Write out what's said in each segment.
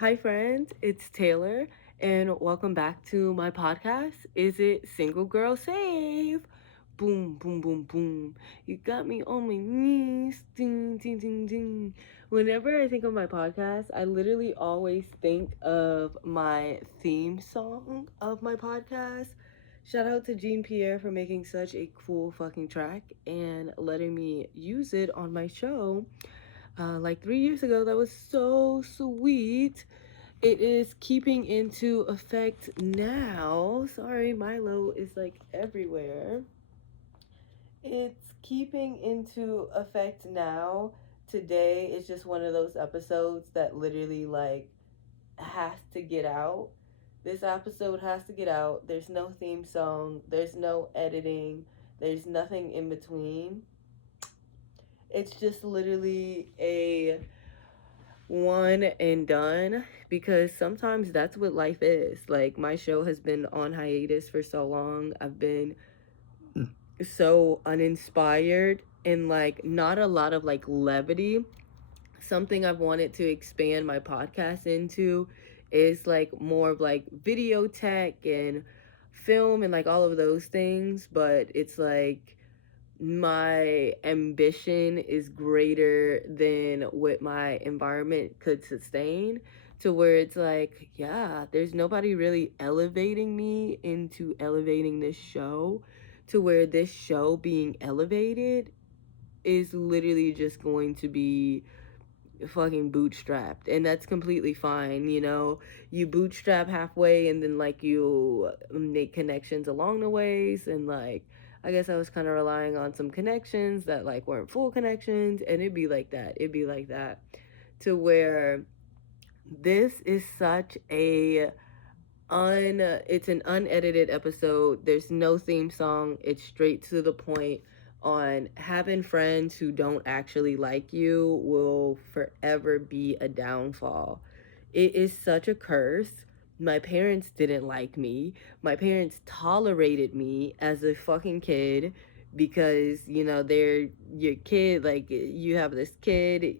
Hi, friends. It's Taylor, and welcome back to my podcast. Is it Single Girl Save? Boom, boom, boom, boom. You got me on my knees. Ding, ding, ding, ding. Whenever I think of my podcast, I literally always think of my theme song of my podcast. Shout out to Jean Pierre for making such a cool fucking track and letting me use it on my show like 3 years ago. That was so sweet. It is keeping into effect now. Sorry, Milo is like everywhere. It's keeping into effect now. Today is just one of those episodes that literally like has to get out. This episode has to get out. There's no theme song, there's no editing, there's nothing in between. It's just literally a one and done because sometimes that's what life is. Like my show has been on hiatus for so long. I've been so uninspired and like not a lot of like levity. Something I've wanted to expand my podcast into is like more of like video tech and film and like all of those things, but it's like my ambition is greater than what my environment could sustain, to where it's like, yeah, there's nobody really elevating me into elevating this show, to where this show being elevated is literally just going to be fucking bootstrapped, and that's completely fine. You bootstrap halfway and then like you make connections along the ways, and like I guess I was kind of relying on some connections that like weren't full connections, and it'd be like that to where this is such a it's an unedited episode. There's no theme song. It's straight to the point. On having friends who don't actually like you will forever be a downfall. It is such a curse. My parents didn't like me. My parents tolerated me as a fucking kid because, they're your kid. Like, you have this kid.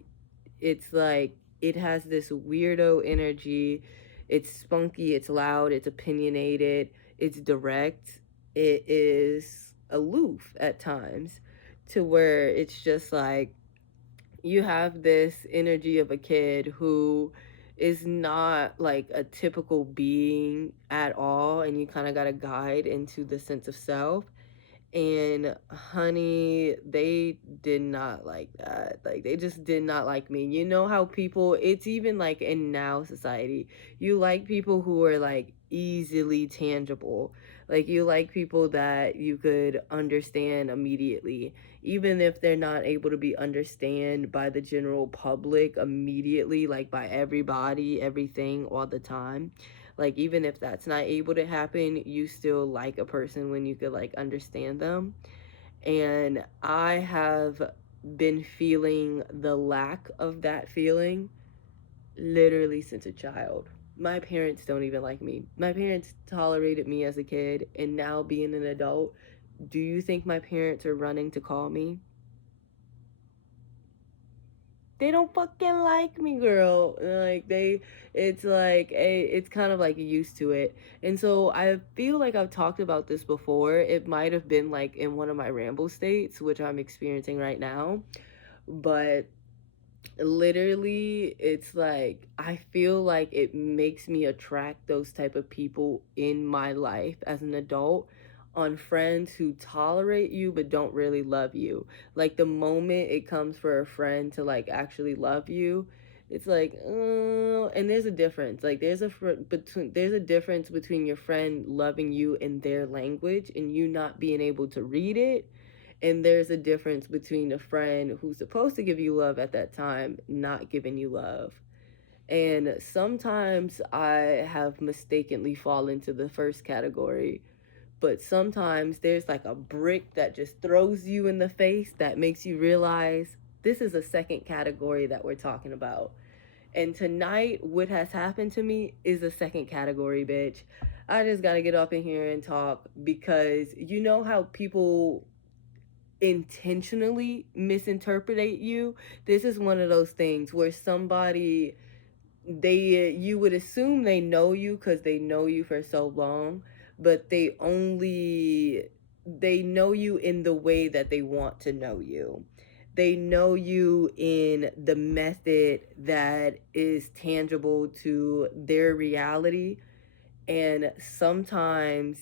It's like, it has this weirdo energy. It's spunky, it's loud, it's opinionated, it's direct. It is aloof at times, to where it's just like you have this energy of a kid who is not like a typical being at all, and you kind of got to guide into the sense of self. And honey, they did not like that. Like, they just did not like me. You know how people, it's even like in now society, you like people who are like easily tangible. Like, you like people that you could understand immediately, even if they're not able to be understand by the general public immediately, like by everybody, everything, all the time. Like, even if that's not able to happen, you still like a person when you could like understand them. And I have been feeling the lack of that feeling literally since a child. My parents don't even like me. My parents tolerated me as a kid, and now being an adult, do you think my parents are running to call me? They don't fucking like me, girl. Like, it's like it's kind of like used to it. And so I feel like I've talked about this before. It might have been like in one of my ramble states, which I'm experiencing right now. But literally, it's like I feel like it makes me attract those type of people in my life as an adult, on friends who tolerate you but don't really love you. Like, the moment it comes for a friend to like actually love you, it's like, and there's a difference. Like, there's a difference between your friend loving you in their language and you not being able to read it, and there's a difference between a friend who's supposed to give you love at that time not giving you love. And sometimes I have mistakenly fallen into the first category, but sometimes there's like a brick that just throws you in the face that makes you realize this is a second category that we're talking about. And tonight, what has happened to me is a second category, bitch. I just gotta get up in here and talk, because you know how people intentionally misinterpret you. This is one of those things where somebody you would assume they know you because they know you for so long, but they know you in the way that they want to know you. They know you in the method that is tangible to their reality, and sometimes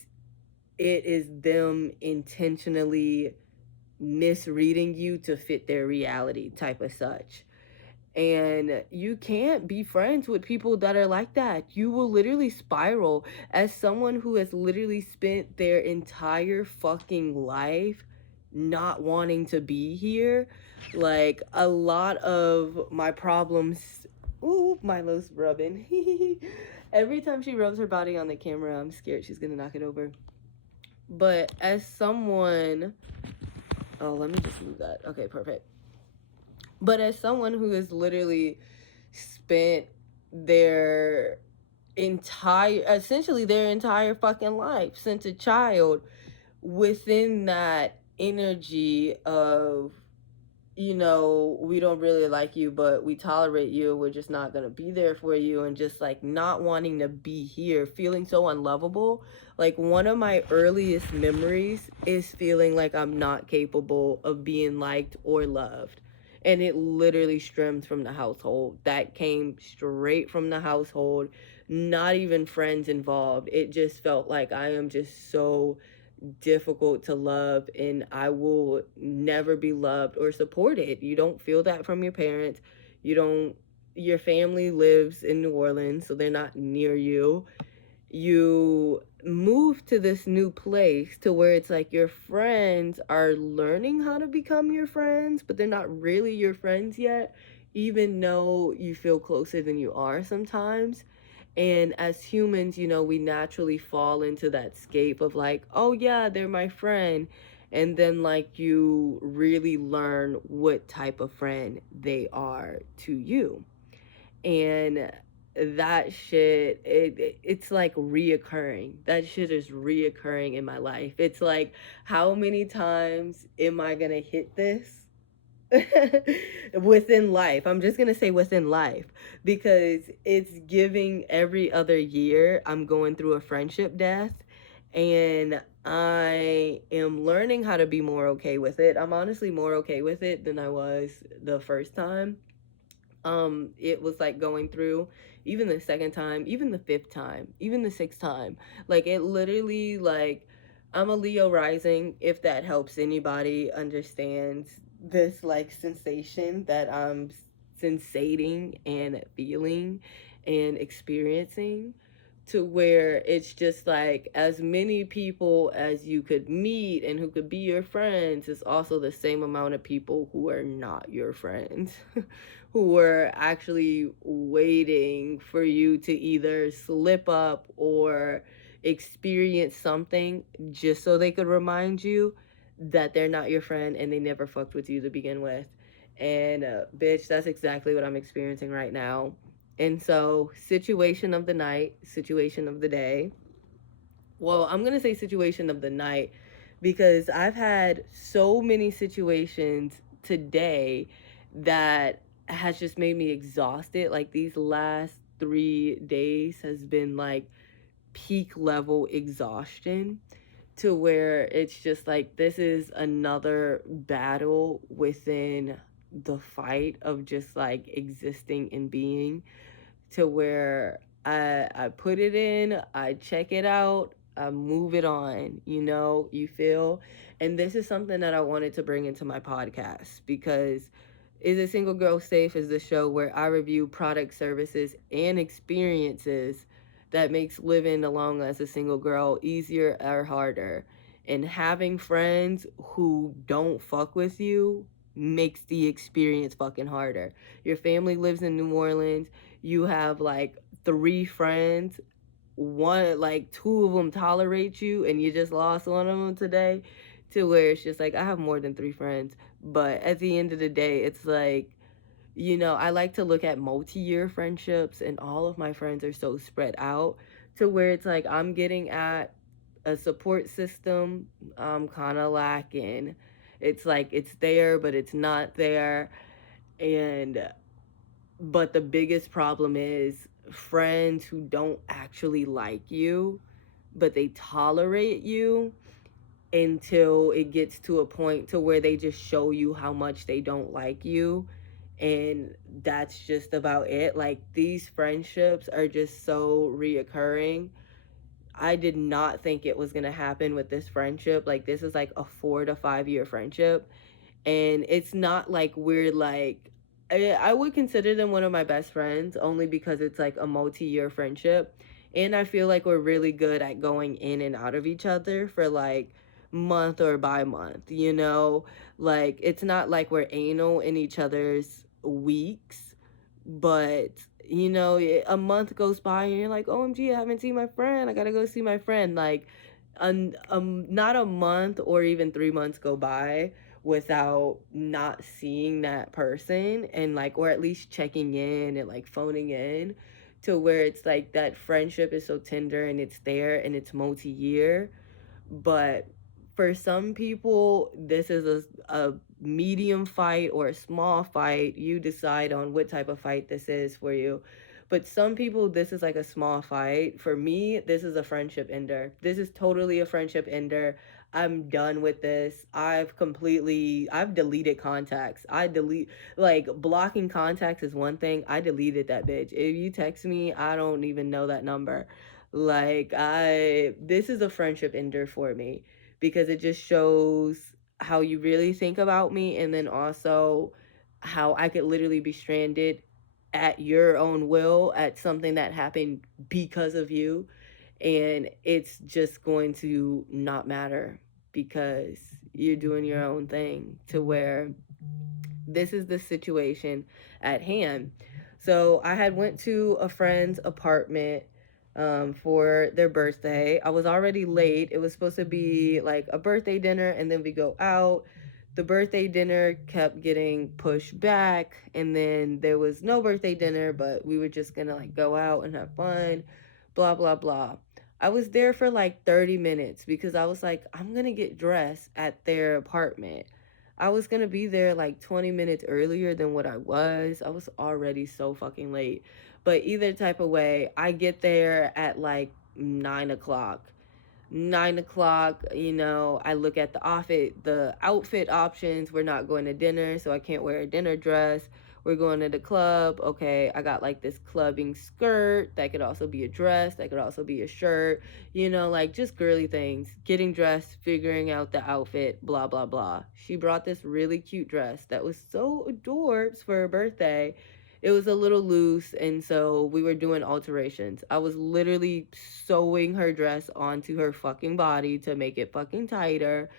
it is them intentionally misreading you to fit their reality, type of such. And you can't be friends with people that are like that. You will literally spiral. As someone who has literally spent their entire fucking life not wanting to be here, like a lot of my problems. Ooh, Milo's rubbing. Every time she rubs her body on the camera, I'm scared she's gonna knock it over. But as someone, oh, let me just move that. Okay, perfect. But as someone who has literally spent their essentially their entire fucking life since a child within that energy of, we don't really like you, but we tolerate you. We're just not going to be there for you. And just like not wanting to be here, feeling so unlovable. Like one of my earliest memories is feeling like I'm not capable of being liked or loved. And it literally stems from the household. That came straight from the household, not even friends involved. It just felt like I am just so difficult to love and I will never be loved or supported. You don't feel that from your parents. You don't Your family lives in New Orleans, so they're not near you. You move to this new place to where it's like your friends are learning how to become your friends, but they're not really your friends yet, even though you feel closer than you are sometimes. And as humans, we naturally fall into that scape of like, oh yeah, they're my friend. And then like you really learn what type of friend they are to you. And that shit, it's like reoccurring. That shit is reoccurring in my life. It's like, how many times am I gonna hit this? Within life. I'm just going to say within life because it's giving every other year I'm going through a friendship death, and I am learning how to be more okay with it. I'm honestly more okay with it than I was the first time. It was like going through, even the second time, even the fifth time, even the sixth time. Like it literally, like, I'm a Leo rising, if that helps anybody understands this like sensation that I'm sensating and feeling and experiencing, to where it's just like as many people as you could meet and who could be your friends is also the same amount of people who are not your friends. Who were actually waiting for you to either slip up or experience something just so they could remind you that they're not your friend and they never fucked with you to begin with. And bitch, that's exactly what I'm experiencing right now. And so, situation of the night, situation of the day. Well, I'm going to say situation of the night because I've had so many situations today that has just made me exhausted. Like these last 3 days has been like peak level exhaustion, to where it's just like this is another battle within the fight of just like existing and being, to where I put it in, I check it out, I move it on, you feel? And this is something that I wanted to bring into my podcast because Is a Single Girl Safe is the show where I review products, services, and experiences that makes living alone as a single girl easier or harder. And having friends who don't fuck with you makes the experience fucking harder. Your family lives in New Orleans, you have like three friends, one, like two of them tolerate you and you just lost one of them today, to where it's just like I have more than three friends. But at the end of the day, it's like, I like to look at multi-year friendships, and all of my friends are so spread out, to where it's like I'm getting at a support system I'm kind of lacking. It's like it's there but it's not there. And But the biggest problem is friends who don't actually like you, but they tolerate you until it gets to a point to where they just show you how much they don't like you, and that's just about it. Like, these friendships are just so reoccurring. I did not think it was going to happen with this friendship. Like, this is like a 4 to 5 year friendship, and it's not like we're like, I would consider them one of my best friends only because it's like a multi-year friendship, and I feel like we're really good at going in and out of each other for like month or by month, you know? Like, it's not like we're anal in each other's weeks, but you know, a month goes by and you're like, OMG, I haven't seen my friend, I gotta go see my friend. Like, not a month or even 3 months go by without not seeing that person, and like, or at least checking in and like phoning in, to where it's like that friendship is so tender and it's there and it's multi-year. But for some people, this is a medium fight or a small fight. You decide on what type of fight this is for you. But some people, this is like a small fight. For me, this is a friendship ender. This is totally a friendship ender. I'm done with this. I've deleted contacts. Like, blocking contacts is one thing. I deleted that bitch. If you text me, I don't even know that number. Like, this is a friendship ender for me, because it just shows how you really think about me, and then also how I could literally be stranded at your own will at something that happened because of you, and it's just going to not matter because you're doing your own thing, to where this is the situation at hand. So I had went to a friend's apartment for their birthday. I was already late. It was supposed to be like a birthday dinner and then we go out. The birthday dinner kept getting pushed back, and then there was no birthday dinner, but we were just gonna like go out and have fun, blah blah blah. I was there for like 30 minutes because I was like, I'm gonna get dressed at their apartment. I was gonna be there like 20 minutes earlier than what I was. I was already so fucking late. But either type of way, I get there at like 9 o'clock. 9 o'clock, you know, I look at the outfit options. We're not going to dinner, so I can't wear a dinner dress. We're going to the club. Okay, I got like this clubbing skirt that could also be a dress, that could also be a shirt, you know, like just girly things. Getting dressed, figuring out the outfit, blah, blah, blah. She brought this really cute dress that was so adorbs for her birthday. It was a little loose, and so we were doing alterations. I was literally sewing her dress onto her fucking body to make it fucking tighter,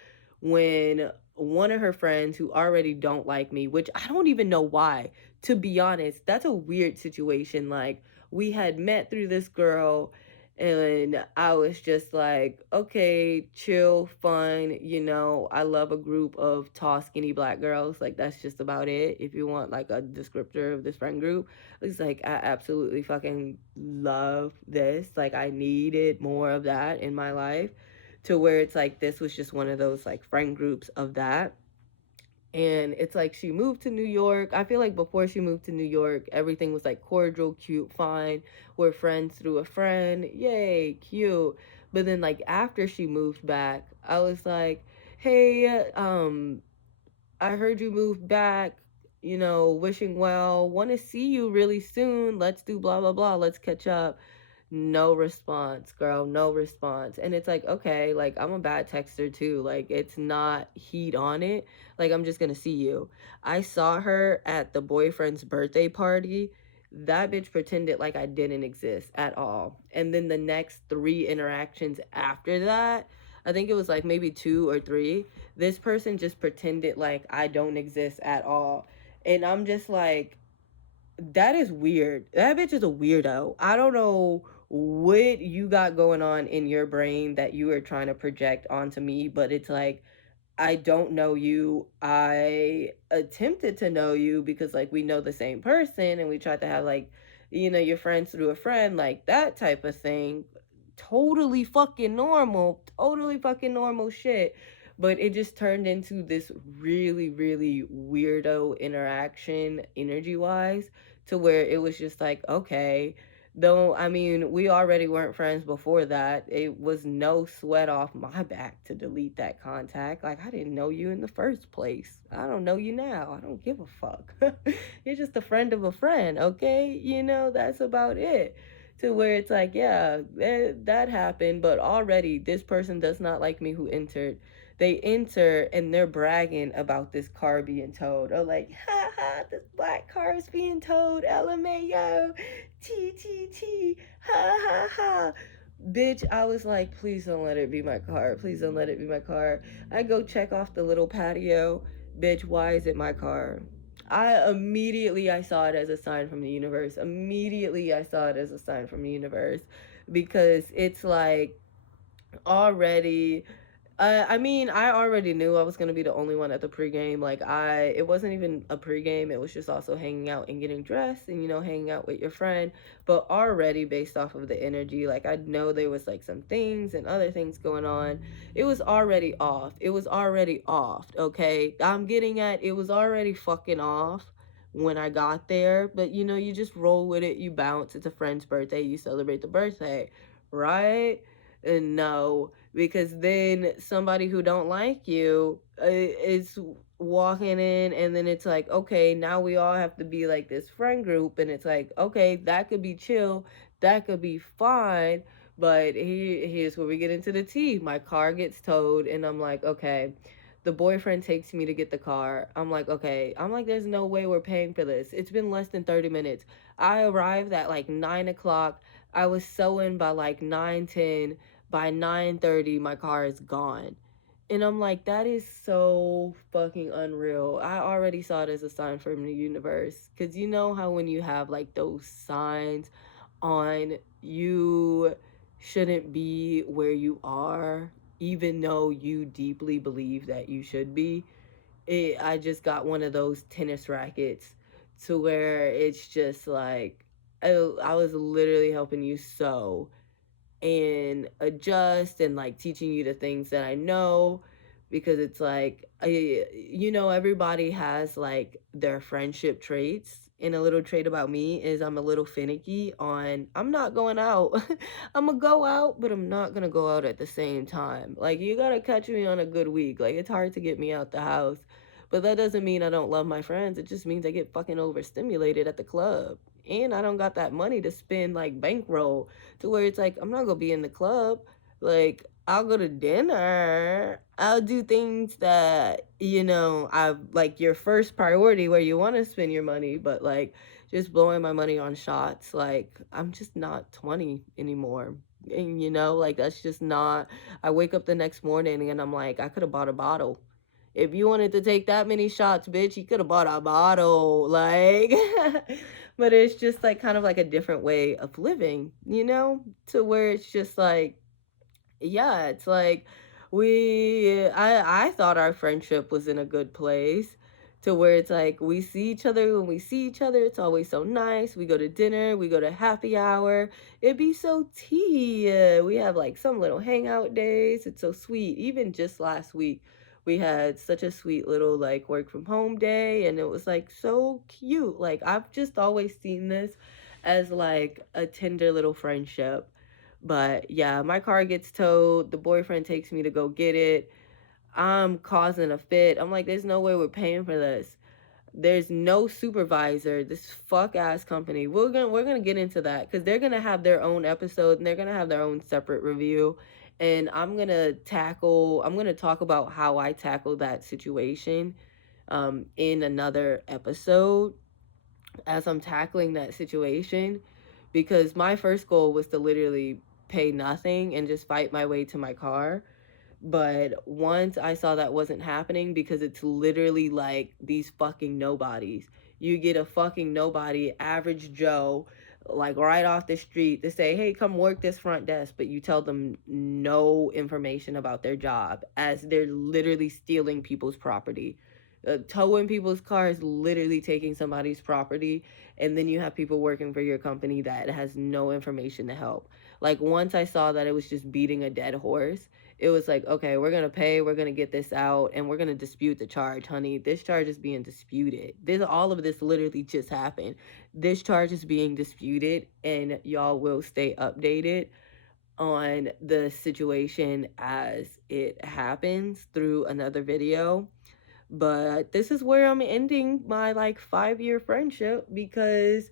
when one of her friends who already don't like me, which I don't even know why, to be honest, that's a weird situation. Like, we had met through this girl, and I was just like, okay, chill, fun, you know, I love a group of tall, skinny black girls. Like, that's just about it. If you want like a descriptor of this friend group, it's like, I absolutely fucking love this. Like, I needed more of that in my life, to where it's like, this was just one of those like friend groups of that. And it's like, she moved to New York. I feel like before she moved to New York, everything was like cordial, cute, fine. We're friends through a friend. Yay, cute. But then like after she moved back, I was like, hey, I heard you moved back, you know, wishing well, want to see you really soon. Let's do blah, blah, blah. Let's catch up. No response, girl, no response. And it's like, okay, like, I'm a bad texter too. Like, it's not heat on it. Like, I'm just gonna see you. I saw her at the boyfriend's birthday party. That bitch pretended like I didn't exist at all. And then the next 3 interactions after that, I think it was like maybe 2 or 3, this person just pretended like I don't exist at all. And I'm just like, that is weird. That bitch is a weirdo. I don't know what you got going on in your brain that you are trying to project onto me, but it's like, I don't know you. I attempted to know you because like we know the same person and we tried to have like, you know, your friends through a friend, like that type of thing. Totally fucking normal shit. But it just turned into this really, really weirdo interaction energy wise, to where it was just like, okay, though, I mean, we already weren't friends before that. It was no sweat off my back to delete that contact. Like, I didn't know you in the first place. I don't know you now. I don't give a fuck. You're just a friend of a friend, okay? That's about it. To where it's like, yeah, that happened, but already this person does not like me who entered. They enter and they're bragging about this car being towed. Oh, like, ha ha, this black car is being towed. LMAO, T T T, ha ha ha. Bitch, I was like, please don't let it be my car. Please don't let it be my car. I go check off the little patio. Bitch, why is it my car? I saw it as a sign from the universe. Immediately I saw it as a sign from the universe, because it's like, already, I mean, I already knew I was gonna be the only one at the pregame. Like, it wasn't even a pregame. It was just also hanging out and getting dressed and hanging out with your friend. But already, based off of the energy, like, I know there was like some things and other things going on. It was already off. It was already off. Okay, I'm getting at, it was already fucking off when I got there. But you just roll with it. You bounce. It's a friend's birthday. You celebrate the birthday, right? And no, because then somebody who don't like you is walking in, and then it's like, okay, now we all have to be like this friend group, and it's like, okay, that could be chill, that could be fine, but here's where we get into the tea. My car gets towed, and I'm like, okay, the boyfriend takes me to get the car. I'm like, okay, I'm like, there's no way we're paying for this. It's been less than 30 minutes. I arrived at like 9 o'clock. I was so in by like 9:10. By 9:30 my car is gone. And I'm like, that is so fucking unreal. I already saw it as a sign from the universe. Cause you know how when you have like those signs on, you shouldn't be where you are, even though you deeply believe that you should be. I just got one of those tennis rackets, to where it's just like, I was literally helping you sew and adjust, and like teaching you the things that I know, because it's like, everybody has like their friendship traits. And a little trait about me is I'm a little finicky on, I'm not going out. I'm gonna go out, but I'm not gonna go out at the same time. Like, you gotta catch me on a good week. Like, it's hard to get me out the house. But that doesn't mean I don't love my friends. It just means I get fucking overstimulated at the club. And I don't got that money to spend like bankroll, to where it's like, I'm not gonna be in the club. Like, I'll go to dinner. I'll do things that, I like, your first priority where you want to spend your money, but like, just blowing my money on shots, like, I'm just not 20 anymore. And like, that's just not, I wake up the next morning and I'm like, I could have bought a bottle. If you wanted to take that many shots, bitch, you could have bought a bottle. Like, but it's just like kind of like a different way of living, to where it's just like, yeah, it's like, I thought our friendship was in a good place, to where it's like, we see each other, when we see each other, it's always so nice. We go to dinner, we go to happy hour. It'd be so tea. We have like some little hangout days. It's so sweet. Even just last week, we had such a sweet little like work from home day, and it was like so cute. Like, I've just always seen this as like a tender little friendship. But yeah, my car gets towed. The boyfriend takes me to go get it. I'm causing a fit. I'm like, there's no way we're paying for this. There's no supervisor. This fuck ass company. We're gonna get into that, because they're gonna have their own episode, and they're gonna have their own separate review. And I'm gonna talk about how I tackle that situation in another episode, as I'm tackling that situation, because my first goal was to literally pay nothing and just fight my way to my car. But once I saw that wasn't happening, because it's literally like these fucking nobodies. You get a fucking nobody, average Joe, like right off the street, to say, hey, come work this front desk, but you tell them no information about their job, as they're literally stealing people's property. Towing people's cars, literally taking somebody's property, and then you have people working for your company that has no information to help. Like, once I saw that it was just beating a dead horse, it was like, okay, we're gonna pay, we're gonna get this out, and we're gonna dispute the charge, honey. This charge is being disputed. All of this literally just happened. This charge is being disputed, and y'all will stay updated on the situation as it happens through another video. But this is where I'm ending my like 5-year friendship because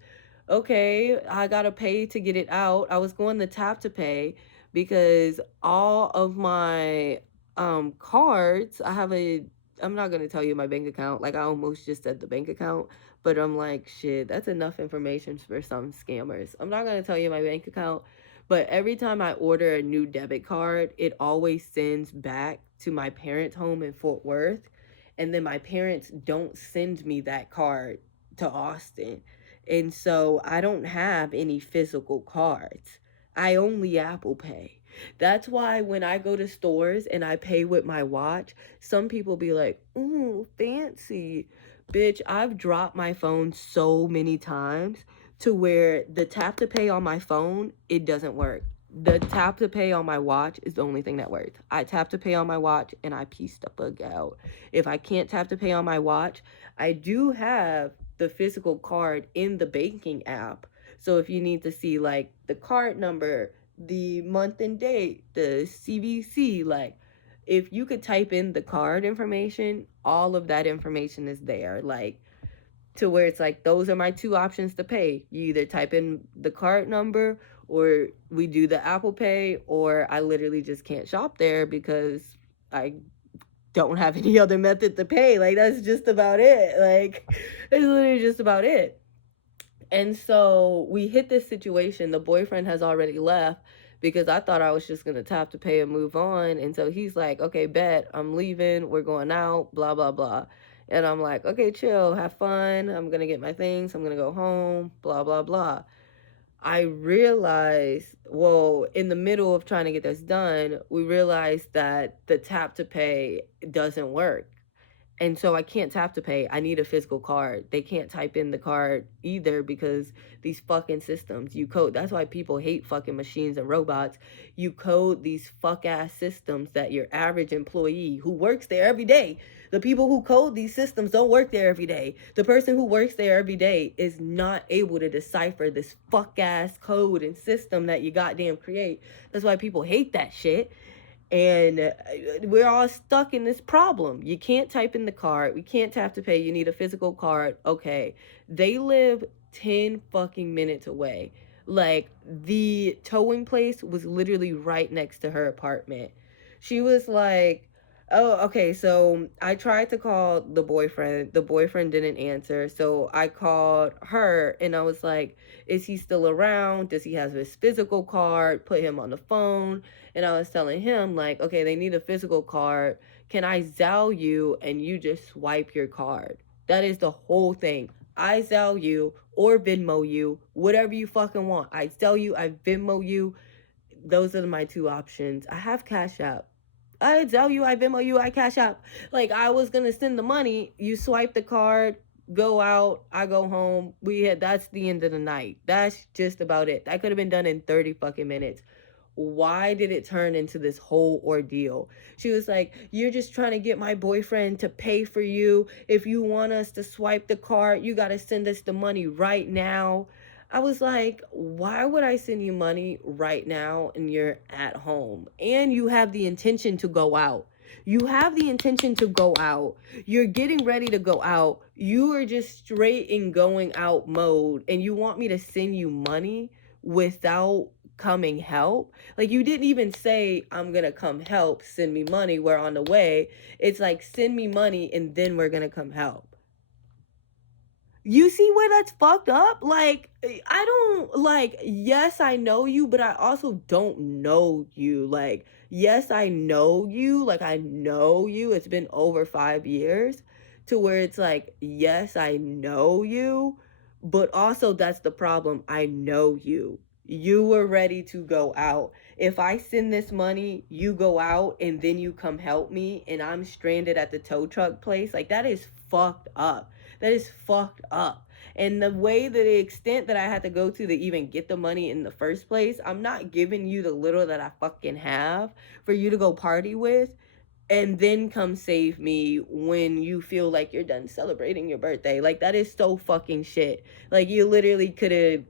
okay, I gotta pay to get it out. I was going to tap to pay because all of my cards, I'm not gonna tell you my bank account. Like I almost just said the bank account, but I'm like, shit, that's enough information for some scammers. I'm not gonna tell you my bank account, but every time I order a new debit card, it always sends back to my parents' home in Fort Worth. And then my parents don't send me that card to Austin. And so I don't have any physical cards. I only Apple Pay. That's why when I go to stores and I pay with my watch, some people be like, ooh, fancy. Bitch, I've dropped my phone so many times to where the tap to pay on my phone, it doesn't work. The tap to pay on my watch is the only thing that works. I tap to pay on my watch and I piece the bug out. If I can't tap to pay on my watch, I do have the physical card in the banking app. So if you need to see like the card number, the month and date, the CVC, like if you could type in the card information, all of that information is there. Like to where it's like those are my two options to pay. You either type in the card number or we do the Apple Pay, or I literally just can't shop there because I don't have any other method to pay. Like that's just about it. Like it's literally just about it. And so we hit this situation. The boyfriend has already left because I thought I was just gonna tap to pay and move on. And so he's like, okay, bet, I'm leaving, we're going out, blah, blah, blah. And I'm like, okay, chill, have fun. I'm gonna get my things, I'm gonna go home, blah, blah, blah. I realized, well, in the middle of trying to get this done, we realized that the tap to pay doesn't work. And so I can't tap to pay. I need a physical card. They can't type in the card either because these fucking systems, you code. That's why people hate fucking machines and robots. You code these fuck ass systems that your average employee who works there every day, the people who code these systems don't work there every day. The person who works there every day is not able to decipher this fuck ass code and system that you goddamn create. That's why people hate that shit. And we're all stuck in this problem. You can't type in the card. We can't tap to pay. You need a physical card. Okay. They live 10 fucking minutes away. Like the towing place was literally right next to her apartment. She was like, oh, okay. So I tried to call the boyfriend. The boyfriend didn't answer. So I called her and I was like, is he still around? Does he have his physical card? Put him on the phone. And I was telling him, like, okay, they need a physical card. Can I Zelle you and you just swipe your card? That is the whole thing. I Zelle you or Venmo you, whatever you fucking want. I Zelle you, I Venmo you. Those are my two options. I have Cash App. I Zelle you, I Venmo you, I Cash App. Like, I was gonna send the money. You swipe the card, go out, I go home. That's the end of the night. That's just about it. That could have been done in 30 fucking minutes. Why did it turn into this whole ordeal? She was like, you're just trying to get my boyfriend to pay for you. If you want us to swipe the card, you got to send us the money right now. I was like, why would I send you money right now and you're at home and you have the intention to go out? You have the intention to go out. You're getting ready to go out. You are just straight in going out mode and you want me to send you money without coming help? Like you didn't even say I'm gonna come help, send me money, we're on the way. It's like send me money and then we're gonna come help. You see where that's fucked up? Like I don't like, yes, I know you, but I also don't know you. Like yes, I know you, like I know you. It's been over 5 years to where it's like yes, I know you, but also that's the problem. I know you. You were ready to go out. If I send this money, you go out and then you come help me and I'm stranded at the tow truck place, like that is fucked up. That is fucked up. And the extent that I had to go to even get the money in the first place, I'm not giving you the little that I fucking have for you to go party with and then come save me when you feel like you're done celebrating your birthday. Like, that is so fucking shit. Like, you literally could have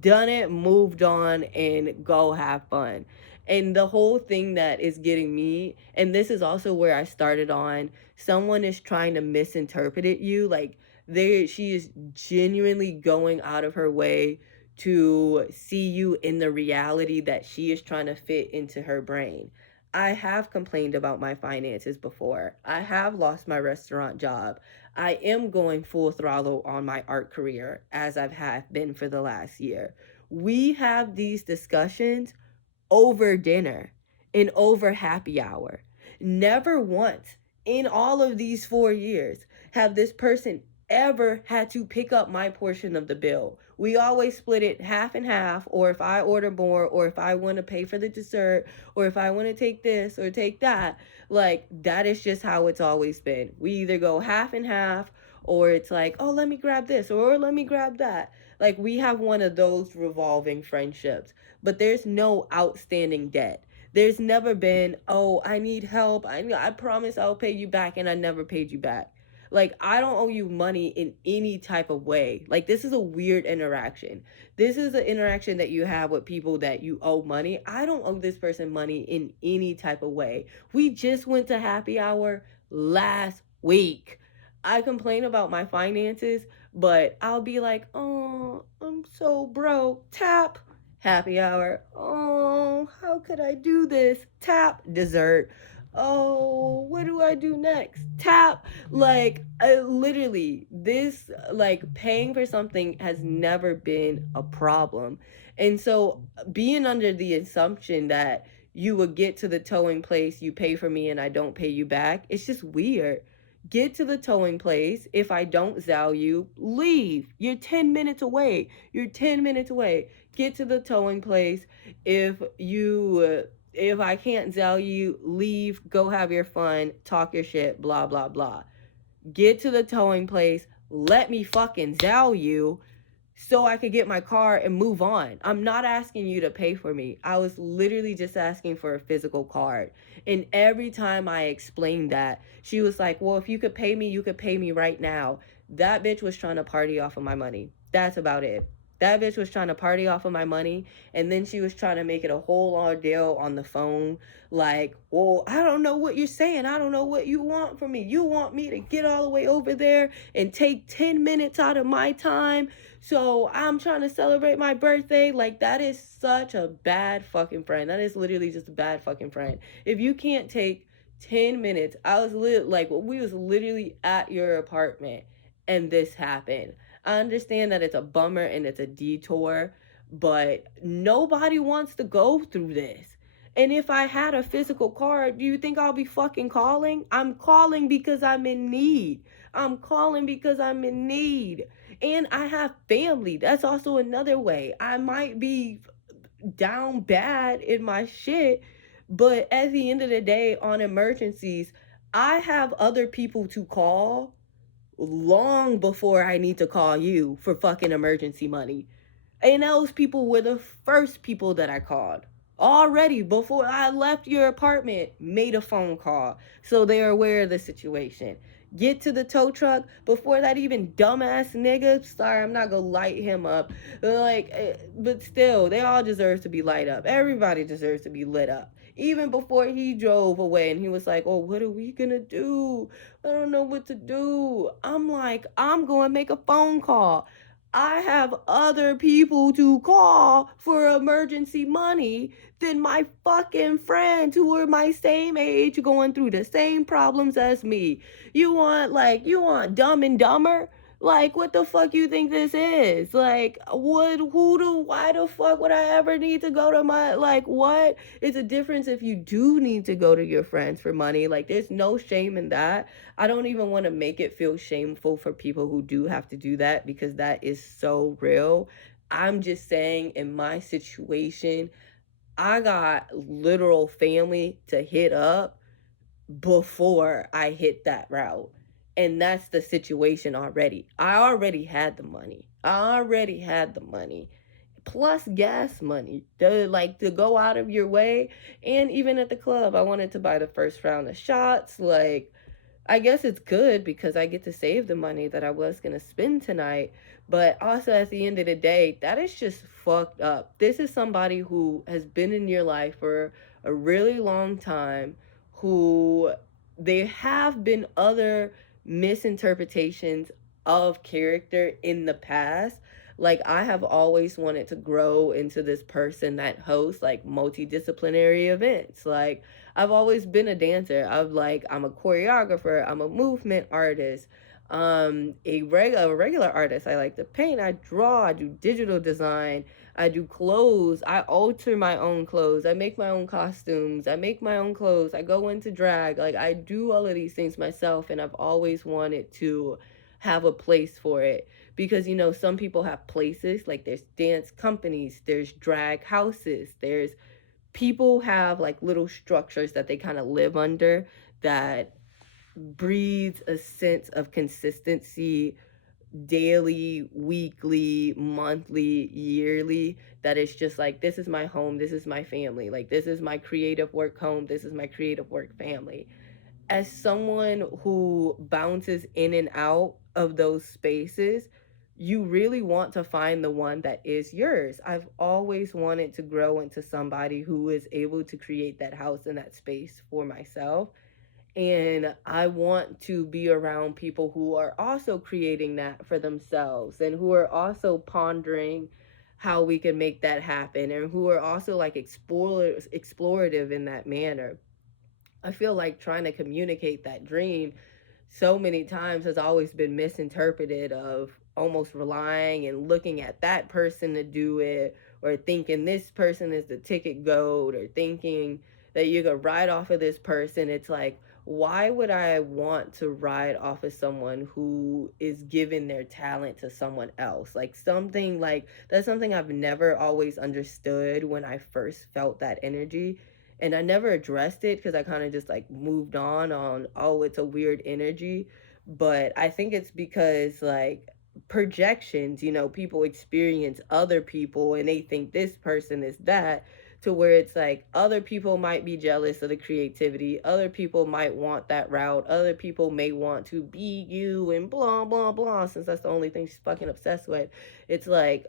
done it, moved on, and go have fun. And the whole thing that is getting me, and this is also where I started on, someone is trying to misinterpret it you. Like, she is genuinely going out of her way to see you in the reality that she is trying to fit into her brain. I have complained about my finances before. I have lost my restaurant job. I am going full throttle on my art career as I've had been for the last year. We have these discussions over dinner and over happy hour. Never once in all of these 4 years have this person ever had to pick up my portion of the bill. We always split it half and half, or if I order more, or if I want to pay for the dessert, or if I want to take this or take that. Like, that is just how it's always been. We either go half and half, or it's like, oh, let me grab this, or let me grab that. Like, we have one of those revolving friendships, but there's no outstanding debt. There's never been, oh, I need help. I promise I'll pay you back, and I never paid you back. Like, I don't owe you money in any type of way. Like, this is a weird interaction. This is an interaction that you have with people that you owe money. I don't owe this person money in any type of way. We just went to happy hour last week. I complain about my finances, but I'll be like, oh, I'm so broke. Tap, happy hour. Oh, how could I do this? Tap, dessert. Oh, what do I do next? Tap. Like, literally, this, like, paying for something has never been a problem. And so, being under the assumption that you would get to the towing place, you pay for me, and I don't pay you back, it's just weird. Get to the towing place. If I don't zal you, leave. You're 10 minutes away. You're 10 minutes away. Get to the towing place. If I can't zal you, leave, go have your fun, talk your shit, blah blah blah. Get to the towing place, let me fucking zal you so I could get my car and move on. I'm not asking you to pay for me. I was literally just asking for a physical card. And every time I explained that, she was like, well, if you could pay me, you could pay me right now. That bitch was trying to party off of my money. That's about it. That bitch was trying to party off of my money. And then she was trying to make it a whole ordeal on the phone. Like, well, I don't know what you're saying. I don't know what you want from me. You want me to get all the way over there and take 10 minutes out of my time, so I'm trying to celebrate my birthday. Like, that is such a bad fucking friend. That is literally just a bad fucking friend. If you can't take 10 minutes, we was literally at your apartment and this happened. I understand that it's a bummer and it's a detour, but nobody wants to go through this. And if I had a physical card, do you think I'll be fucking calling? I'm calling because I'm in need. I'm calling because I'm in need. And I have family. That's also another way. I might be down bad in my shit, but at the end of the day, on emergencies, I have other people to call long before I need to call you for fucking emergency money. And those people were the first people that I called. Already before I left your apartment, made a phone call. So they're aware of the situation. Get to the tow truck before that even dumbass nigga. Sorry, I'm not gonna light him up. But still, they all deserve to be light up. Everybody deserves to be lit up. Even before he drove away and he was like, oh, what are we gonna do? I don't know what to do. I'm like, I'm going to make a phone call. I have other people to call for emergency money than my fucking friends who are my same age going through the same problems as me. You want Dumb and Dumber? Like, what the fuck you think this is? Like, why the fuck would I ever need to go to what? It's a difference if you do need to go to your friends for money. Like, there's no shame in that. I don't even want to make it feel shameful for people who do have to do that because that is so real. I'm just saying, in my situation, I got literal family to hit up before I hit that route. And that's the situation already. I already had the money. I already had the money. Plus gas money. To go out of your way. And even at the club, I wanted to buy the first round of shots. Like, I guess it's good because I get to save the money that I was going to spend tonight. But also, at the end of the day, that is just fucked up. This is somebody who has been in your life for a really long time, who there have been other misinterpretations of character in the past. Like, I have always wanted to grow into this person that hosts like multidisciplinary events. Like, I've always been a dancer. I'm a choreographer, I'm a movement artist, a regular artist. I like to paint, I draw, I do digital design, I do clothes, I alter my own clothes, I make my own costumes, I make my own clothes, I go into drag. Like, I do all of these things myself, and I've always wanted to have a place for it because some people have places, like there's dance companies, there's drag houses, there's people have like little structures that they kind of live under that breeds a sense of consistency daily, weekly, monthly, yearly, that it's just like, this is my home, this is my family, like this is my creative work home, this is my creative work family. As someone who bounces in and out of those spaces, you really want to find the one that is yours. I've always wanted to grow into somebody who is able to create that house and that space for myself. And I want to be around people who are also creating that for themselves and who are also pondering how we can make that happen and who are also like explorative in that manner. I feel like trying to communicate that dream so many times has always been misinterpreted of almost relying and looking at that person to do it, or thinking this person is the ticket goat, or thinking that you could ride off of this person. It's like, why would I want to ride off of someone who is giving their talent to someone else? Like, something like that's something I've never always understood when I first felt that energy. And I never addressed it because I kind of just like moved on, oh, it's a weird energy. But I think it's because like projections, people experience other people and they think this person is that, to where it's like other people might be jealous of the creativity, other people might want that route, other people may want to be you and blah blah blah, since that's the only thing she's fucking obsessed with. It's like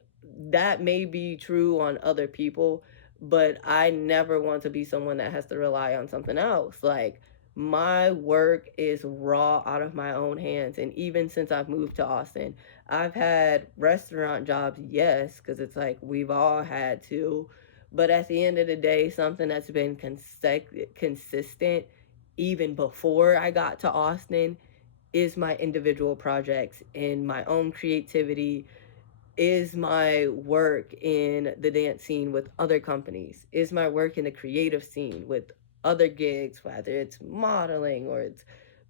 that may be true on other people, but I never want to be someone that has to rely on something else. Like, my work is raw out of my own hands. And even since I've moved to Austin, I've had restaurant jobs, yes, because it's like we've all had to. But at the end of the day, something that's been consistent even before I got to Austin is my individual projects and my own creativity, is my work in the dance scene with other companies, is my work in the creative scene with other gigs, whether it's modeling or it's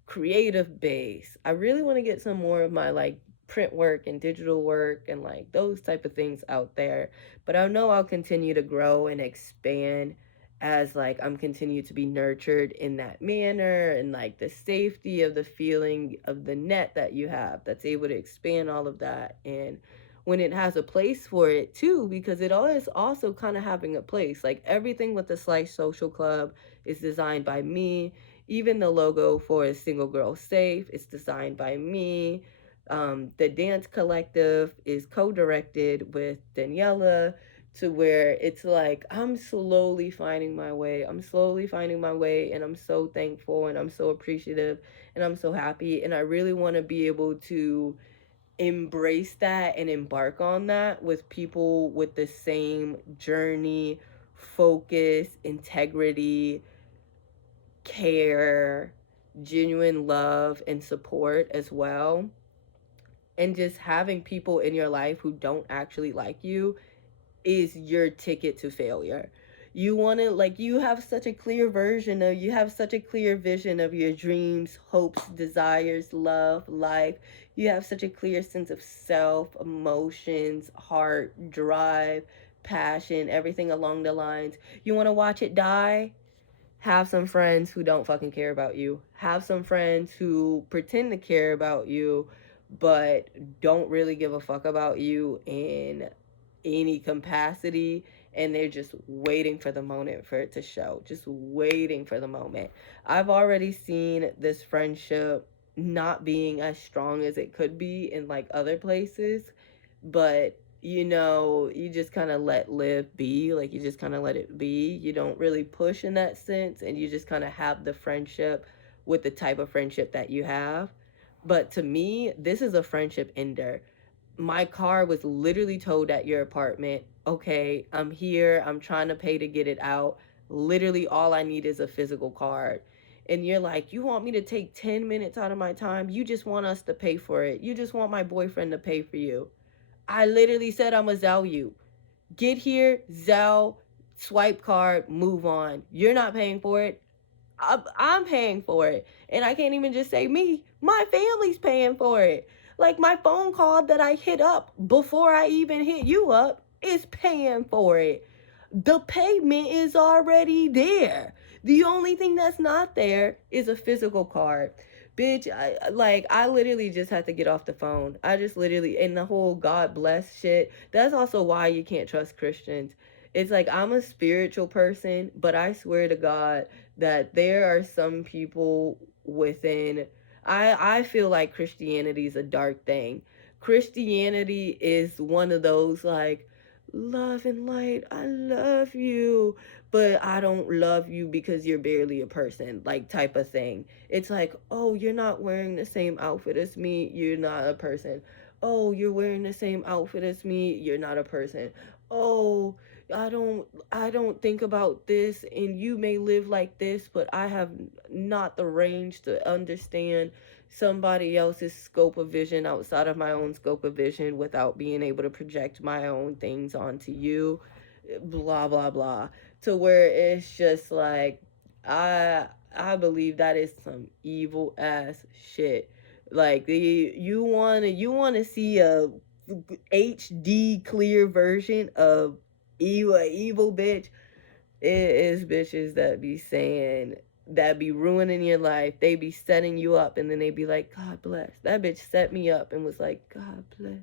creative base. I really want to get some more of my like print work and digital work and like those type of things out there. But I know I'll continue to grow and expand as like I'm continue to be nurtured in that manner, and like the safety of the feeling of the net that you have that's able to expand all of that. And when it has a place for it too, because it always also kind of having a place. Like, everything with the Slice Social Club is designed by me. Even the logo for Single Girl Safe is designed by me. The Dance Collective is co-directed with Daniela, to where it's like I'm slowly finding my way. I'm slowly finding my way, and I'm so thankful and I'm so appreciative and I'm so happy. And I really want to be able to embrace that and embark on that with people with the same journey, focus, integrity, care, genuine love, and support as well. And just having people in your life who don't actually like you is your ticket to failure. You want to, like, you have such a clear version of, you have such a clear vision of your dreams, hopes, desires, love, life. You have such a clear sense of self, emotions, heart, drive, passion, everything along the lines. You want to watch it die? Have some friends who don't fucking care about you. Have some friends who pretend to care about you, but don't really give a fuck about you in any capacity. And they're just waiting for the moment for it to show. Just waiting for the moment. I've already seen this friendship not being as strong as it could be in like other places, but you just kind of let live be, like you just kind of let it be. You don't really push in that sense, and you just kind of have the friendship with the type of friendship that you have. But to me, this is a friendship ender. My car was literally towed at your apartment. Okay, I'm here, I'm trying to pay to get it out. Literally all I need is a physical card. And you're like, you want me to take 10 minutes out of my time? You just want us to pay for it. You just want my boyfriend to pay for you. I literally said I'm a Zell you. Get here, Zell, swipe card, move on. You're not paying for it. I'm paying for it. And I can't even just say me. My family's paying for it. Like my phone call that I hit up before I even hit you up is paying for it. The payment is already there. The only thing that's not there is a physical card. Bitch, I literally just had to get off the phone. I just literally, and the whole God bless shit. That's also why you can't trust Christians. It's like I'm a spiritual person, but I swear to God that there are some people within. I feel like Christianity is a dark thing. Christianity is one of those like love and light. I love you, but I don't love you because you're barely a person, like type of thing. It's like, oh, you're not wearing the same outfit as me, you're not a person. Oh, you're wearing the same outfit as me, you're not a person. Oh, I don't think about this, and you may live like this, but I have not the range to understand somebody else's scope of vision outside of my own scope of vision without being able to project my own things onto you, blah blah blah, to where it's just like I believe that is some evil ass shit. Like you want to see a HD clear version of evil bitch. It is bitches that be saying, that be ruining your life. They be setting you up, and then they be like, God bless. That bitch set me up and was like, God bless.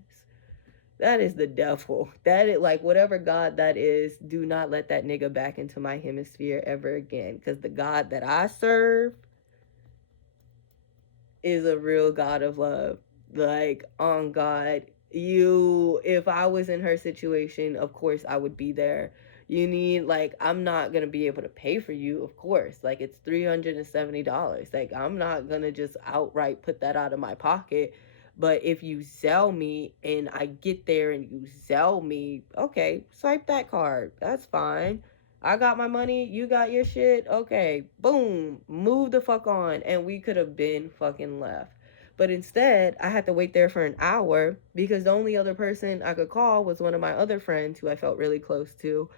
That is the devil. That is like whatever God that is. Do not let that nigga back into my hemisphere ever again. Because the God that I serve is a real God of love. Like, on God, if I was in her situation, of course I would be there. You need, like, I'm not gonna be able to pay for you, of course. Like, it's $370. Like, I'm not gonna just outright put that out of my pocket. But if you sell me and I get there and you sell me, okay, swipe that card. That's fine. I got my money, you got your shit. Okay, boom, move the fuck on, and we could have been fucking left. But instead, I had to wait there for an hour because the only other person I could call was one of my other friends who I felt really close to.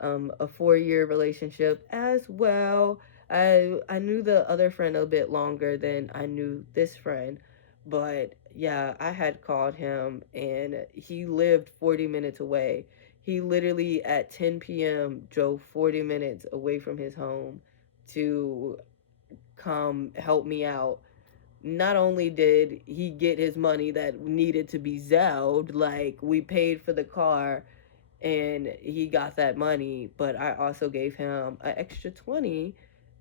A 4-year relationship as well. I knew the other friend a bit longer than I knew this friend, but yeah, I had called him and he lived 40 minutes away. He literally at 10 p.m. drove 40 minutes away from his home to come help me out. Not only did he get his money that needed to be zelled, like we paid for the car and he got that money, but I also gave him an extra 20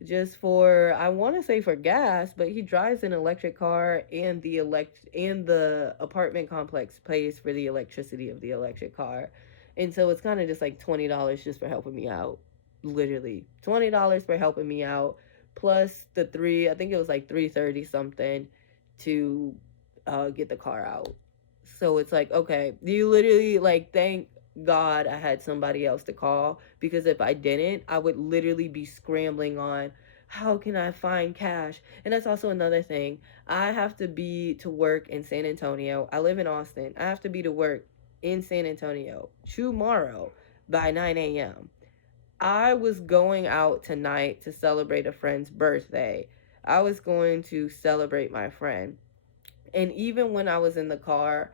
just for, I want to say for gas, but he drives an electric car, and the apartment complex pays for the electricity of the electric car. And so it's kind of just like $20 just for helping me out. Literally $20 for helping me out, plus the three, I think it was like 330 something to get the car out. So it's like, okay, you literally like thank God I had somebody else to call, because if I didn't, I would literally be scrambling on how can I find cash. And that's also another thing. I have to be to work in San Antonio. I live in Austin. I have to be to work in San Antonio tomorrow by 9 a.m. I was going out tonight to celebrate a friend's birthday. I was going to celebrate my friend. And even when I was in the car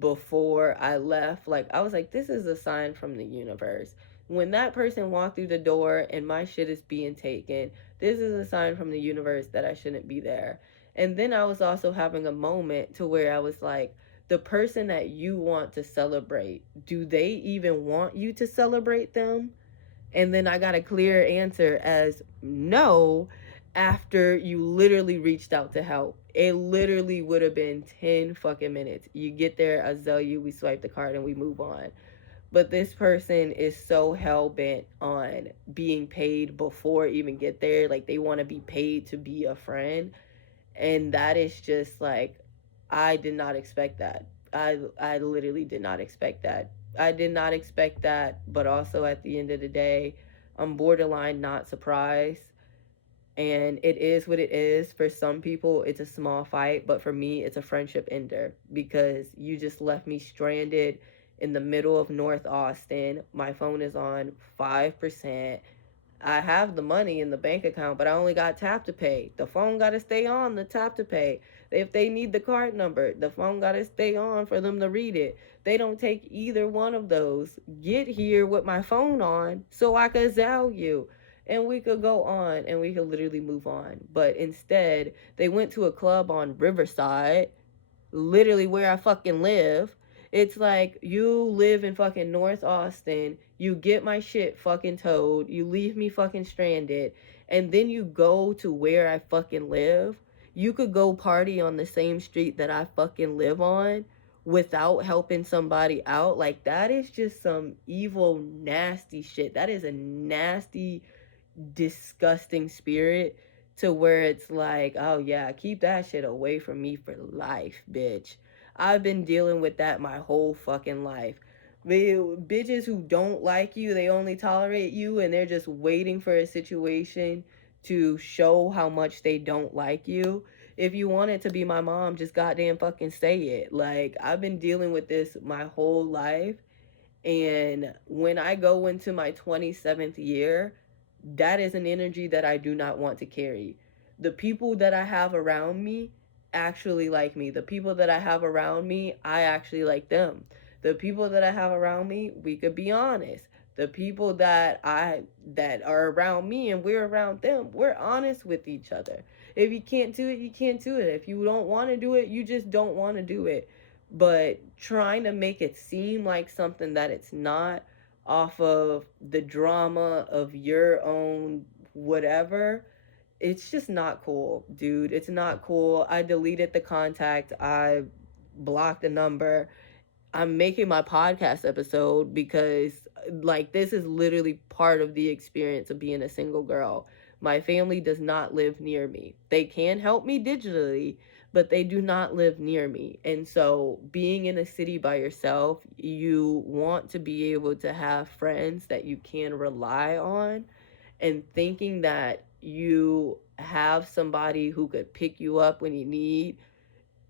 before I left, like I was like, this is a sign from the universe. When that person walked through the door and my shit is being taken, this is a sign from the universe that I shouldn't be there. And then I was also having a moment to where I was like, the person that you want to celebrate, do they even want you to celebrate them? And then I got a clear answer as no, after you literally reached out to help. It literally would have been 10 fucking minutes. You get there, I tell you, we swipe the card and we move on. But this person is so hell bent on being paid before even get there. Like they want to be paid to be a friend. And that is just like, I did not expect that. I literally did not expect that. I did not expect that, but also at the end of the day, I'm borderline not surprised. And it is what it is. For some people, it's a small fight, but for me, it's a friendship ender because you just left me stranded in the middle of North Austin. My phone is on 5%. I have the money in the bank account, but I only got tap to pay. The phone got to stay on the tap to pay. If they need the card number, the phone got to stay on for them to read it. They don't take either one of those. Get here with my phone on so I could Zelle you. And we could go on and we could literally move on. But instead, they went to a club on Riverside, literally where I fucking live. It's like you live in fucking North Austin, you get my shit fucking towed, you leave me fucking stranded, and then you go to where I fucking live. You could go party on the same street that I fucking live on without helping somebody out. Like that is just some evil, nasty shit. That is a nasty, disgusting spirit to where it's like, oh yeah, keep that shit away from me for life, bitch. I've been dealing with that my whole fucking life. Bitches who don't like you, they only tolerate you and they're just waiting for a situation to show how much they don't like you. If you want it to be my mom, just goddamn fucking say it. Like, I've been dealing with this my whole life. And when I go into my 27th year, that is an energy that I do not want to carry. The people that I have around me actually like me. The people that I have around me, I actually like them. The people that I have around me, we could be honest. The people that are around me and we're around them, we're honest with each other. If you can't do it, you can't do it. If you don't want to do it, you just don't want to do it. But trying to make it seem like something that it's not, off of the drama of your own whatever, it's just not cool, dude. It's not cool. I deleted the contact, I blocked the number. I'm making my podcast episode because, like, this is literally part of the experience of being a single girl. My family does not live near me. They can help me digitally, but they do not live near me. And so, being in a city by yourself, you want to be able to have friends that you can rely on, and thinking that you have somebody who could pick you up when you need,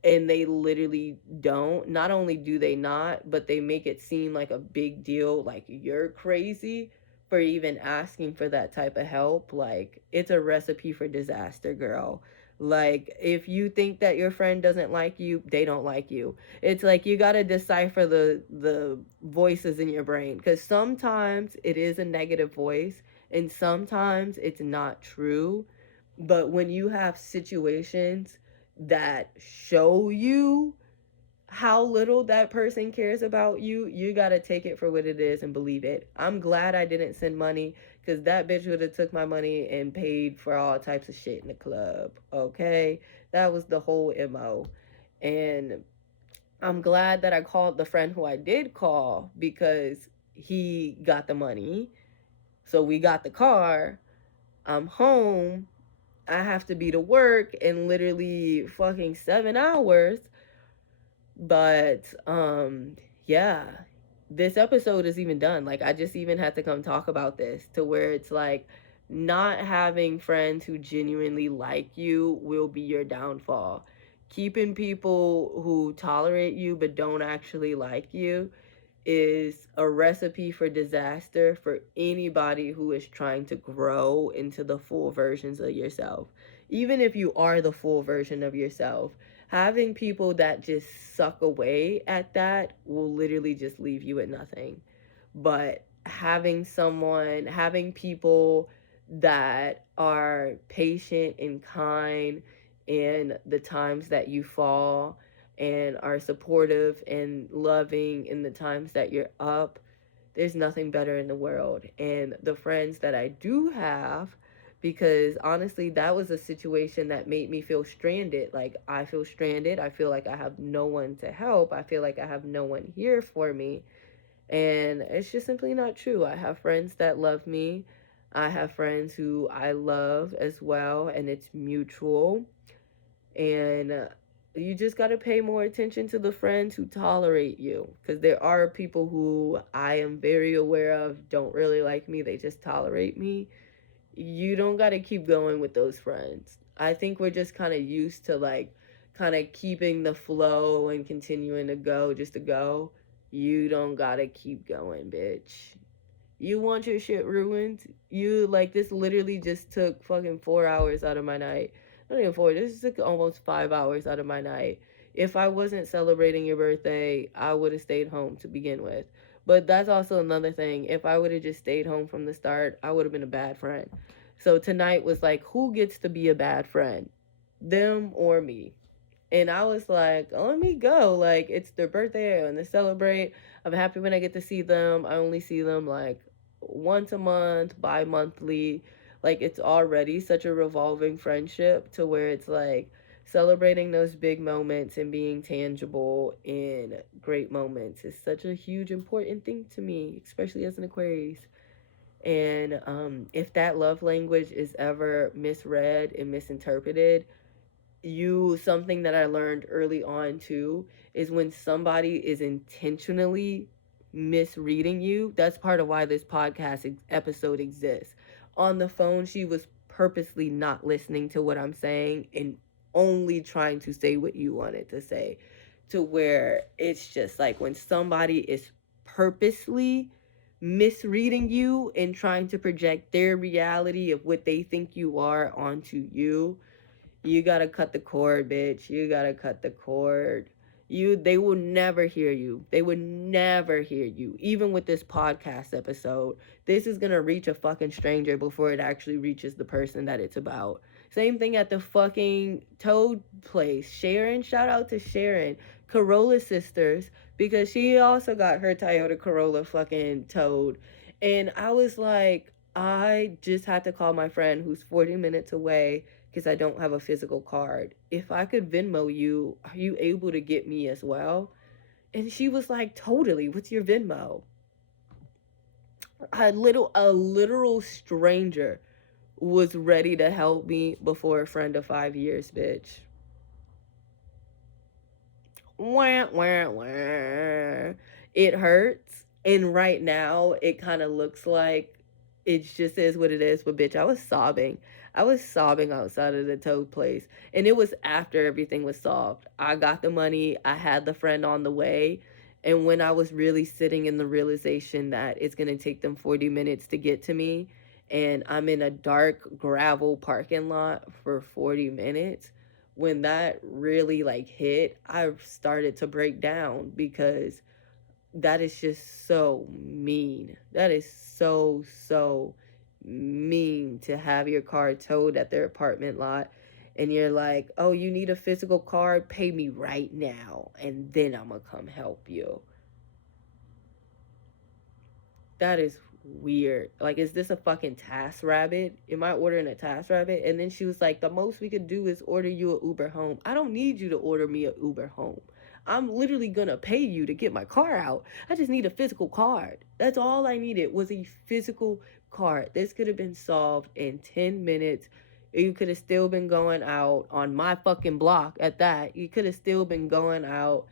and they literally don't. Not only do they not, but they make it seem like a big deal, like you're crazy for even asking for that type of help. Like, it's a recipe for disaster, girl. Like, if you think that your friend doesn't like you, they don't like you. It's like you got to decipher the voices in your brain, cuz sometimes it is a negative voice and sometimes it's not true. But when you have situations that show you how little that person cares about you, you gotta take it for what it is and believe it. I'm glad I didn't send money, because that bitch would have took my money and paid for all types of shit in the club. Okay, that was the whole MO. And I'm glad that I called the friend who I did call, because he got the money, so we got the car. I'm home. I have to be to work in literally fucking 7 hours. But yeah, this episode is even done. Like, I just even had to come talk about this, to where it's like, not having friends who genuinely like you will be your downfall. Keeping people who tolerate you but don't actually like you is a recipe for disaster for anybody who is trying to grow into the full versions of yourself. Even if you are the full version of yourself, having people that just suck away at that will literally just leave you at nothing. But having people that are patient and kind in the times that you fall, and are supportive and loving in the times that you're up. There's nothing better in the world. And the friends that I do have, because honestly, that was a situation that made me feel stranded. Like, I feel stranded. I feel like I have no one to help. I feel like I have no one here for me. And it's just simply not true. I have friends that love me. I have friends who I love as well, and it's mutual. And you just got to pay more attention to the friends who tolerate you, because there are people who I am very aware of don't really like me, they just tolerate me. You don't got to keep going with those friends. I think we're just kind of used to like kind of keeping the flow and continuing to go just to go. You don't got to keep going, bitch. You want your shit ruined? You like, this literally just took fucking 4 hours out of my night. Not even four, this took almost 5 hours out of my night. If I wasn't celebrating your birthday, I would have stayed home to begin with. But that's also another thing. If I would have just stayed home from the start, I would have been a bad friend. So tonight was like, who gets to be a bad friend? Them or me? And I was like, oh, let me go. Like, it's their birthday. I want to celebrate. I'm happy when I get to see them. I only see them like once a month, bi monthly. Like, it's already such a revolving friendship to where it's like celebrating those big moments and being tangible in great moments is such a huge, important thing to me, especially as an Aquarius. And if that love language is ever misread and misinterpreted, something that I learned early on too is when somebody is intentionally misreading you. That's part of why this podcast episode exists. On the phone, she was purposely not listening to what I'm saying and only trying to say what you wanted to say, to where it's just like when somebody is purposely misreading you and trying to project their reality of what they think you are onto you. You gotta cut the cord, bitch. You gotta cut the cord. They will never hear you. They would never hear you. Even with this podcast episode, this is gonna reach a fucking stranger before it actually reaches the person that it's about. Same thing at the fucking Toad place. Sharon, shout out to Sharon, Corolla sisters, because she also got her Toyota Corolla fucking towed. And I was like, I just had to call my friend who's 40 minutes away because I don't have a physical card. If I could Venmo you, are you able to get me as well? And she was like, totally. What's your Venmo? A literal stranger was ready to help me before a friend of 5 years, bitch. Wah, wah, wah. It hurts. And right now, it kind of looks like it just is what it is. But bitch, I was sobbing. I was sobbing outside of the Toad place. And it was after everything was solved. I got the money, I had the friend on the way. And when I was really sitting in the realization that it's going to take them 40 minutes to get to me, and I'm in a dark gravel parking lot for 40 minutes, when that really like hit, I started to break down because that is just so mean. That is so mean to have your car towed at their apartment lot, and you're like, "Oh, you need a physical card? Pay me right now and then I'm going to come help you." That is weird. Like, is this a fucking Task Rabbit? Am I ordering a Task Rabbit? And then she was like, the most we could do is order you an Uber home. I don't need you to order me an Uber home. I'm literally gonna pay you to get my car out. I just need a physical card. That's all I needed was a physical card. This could have been solved in 10 minutes. You could have still been going out on my fucking block at that. You could have still been going out,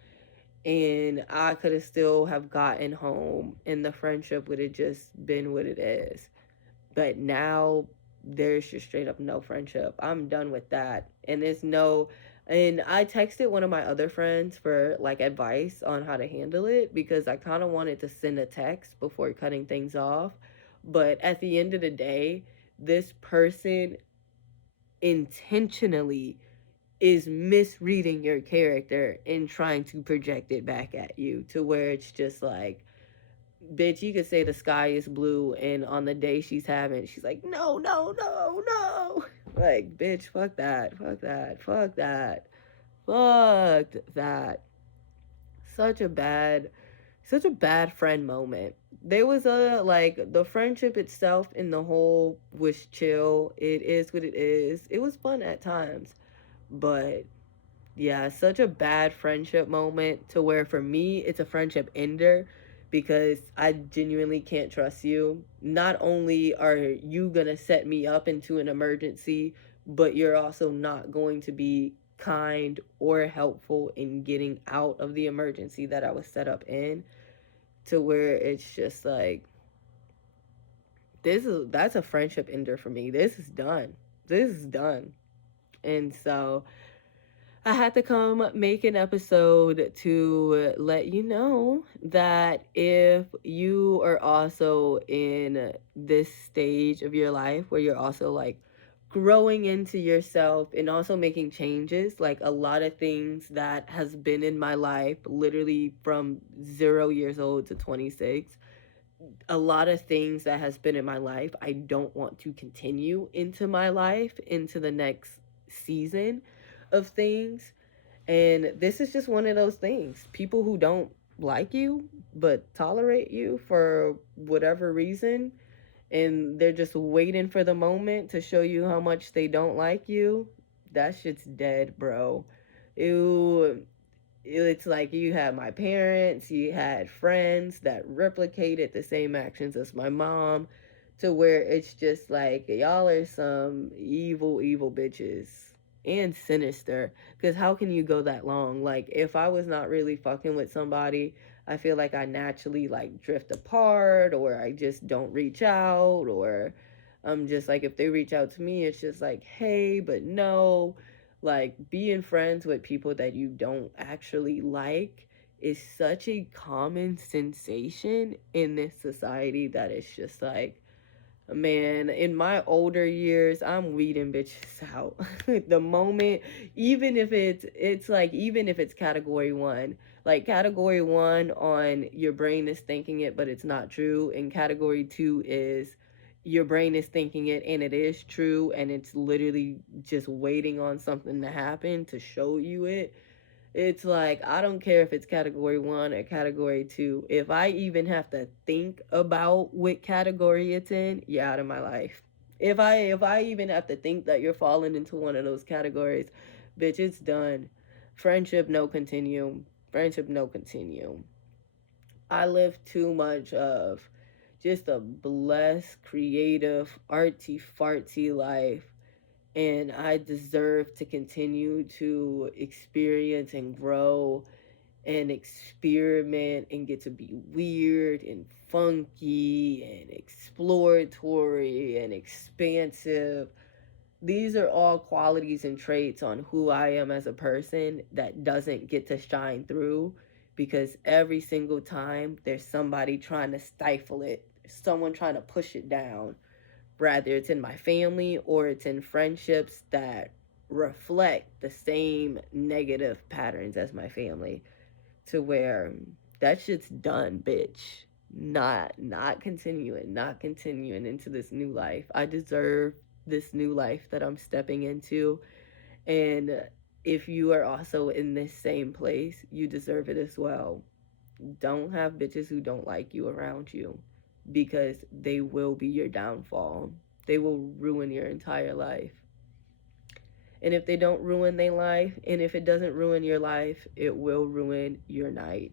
and I could have still have gotten home and the friendship would have just been what it is. But now there's just straight up no friendship. I'm done with that. And there's no, and I texted one of my other friends for like advice on how to handle it because I kind of wanted to send a text before cutting things off. But at the end of the day, this person intentionally is misreading your character and trying to project it back at you to where it's just like, bitch, you could say the sky is blue, and on the day she's having, she's like, no, no, no, no. Like, bitch, fuck that, fuck that, fuck that, fuck that. Such a bad, such a bad friend moment. There was a, like, the friendship itself in the whole was chill. It is what it is. It was fun at times, but yeah, such a bad friendship moment to where for me it's a friendship ender because I genuinely can't trust you. Not only are you going to set me up into an emergency, but you're also not going to be kind or helpful in getting out of the emergency that I was set up in, to where it's just like, that's a friendship ender for me. This is done. This is done. And so I had to come make an episode to let you know that if you are also in this stage of your life where you're also like growing into yourself and also making changes, like a lot of things that has been in my life literally from 0 years old to 26, a lot of things that has been in my life I don't want to continue into my life into the next season of things. And this is just one of those things. People who don't like you but tolerate you for whatever reason, and they're just waiting for the moment to show you how much they don't like you. That shit's dead, bro. Ew. It's like you had my parents, you had friends that replicated the same actions as my mom, to where it's just like y'all are some evil, evil bitches and sinister. Because how can you go that long? Like, if I was not really fucking with somebody, I feel like I naturally like drift apart, or I just don't reach out, or I'm just like, if they reach out to me, it's just like, hey, but no. Like, being friends with people that you don't actually like is such a common sensation in this society that it's just like, man, in my older years, I'm weeding bitches out. The moment, even if it's like, even if it's category one, like category one on your brain is thinking it, but it's not true. And category two is your brain is thinking it and it is true. And it's literally just waiting on something to happen to show you it. It's like, I don't care if it's category one or category two. If I even have to think about what category it's in, you're out of my life. If I even have to think that you're falling into one of those categories, bitch, it's done. Friendship no continue. Friendship no continue. I live too much of just a blessed, creative, artsy fartsy life, and I deserve to continue to experience and grow and experiment and get to be weird and funky and exploratory and expansive. These are all qualities and traits on who I am as a person that doesn't get to shine through, because every single time there's somebody trying to stifle it, someone trying to push it down, rather it's in my family or it's in friendships that reflect the same negative patterns as my family, to where that shit's done, bitch. Not continuing, not continuing into this new life. I deserve this new life that I'm stepping into. And if you are also in this same place, you deserve it as well. Don't have bitches who don't like you around you, because they will be your downfall. They will ruin your entire life. And if they don't ruin their life, and if it doesn't ruin your life, it will ruin your night.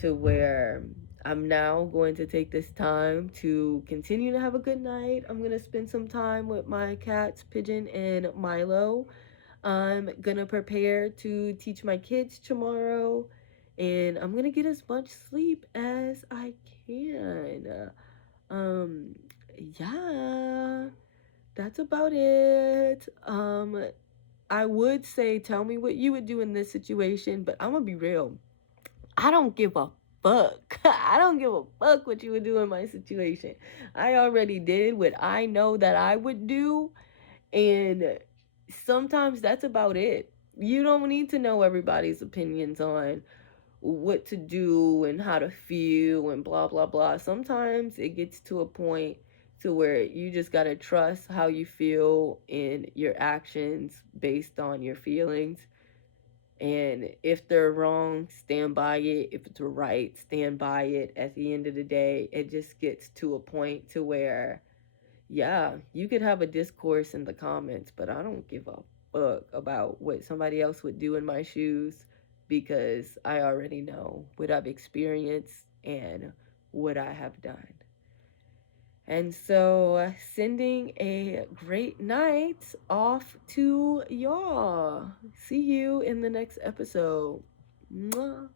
To where I'm now going to take this time to continue to have a good night. I'm going to spend some time with my cats, Pigeon and Milo. I'm going to prepare to teach my kids tomorrow. And I'm going to get as much sleep as I can. Um, yeah, that's about it. I would say, tell me what you would do in this situation, but I'm gonna be real. I don't give a fuck. I don't give a fuck what you would do in my situation. I already did what I know that I would do, and sometimes that's about it. You don't need to know everybody's opinions on what to do and how to feel and blah blah blah. Sometimes it gets to a point to where you just got to trust how you feel in your actions based on your feelings. And if they're wrong, stand by it. If it's right, stand by it. At the end of the day, it just gets to a point to where, yeah, you could have a discourse in the comments, but I don't give a fuck about what somebody else would do in my shoes, because I already know what I've experienced and what I have done. And so, sending a great night off to y'all. See you in the next episode. Mwah.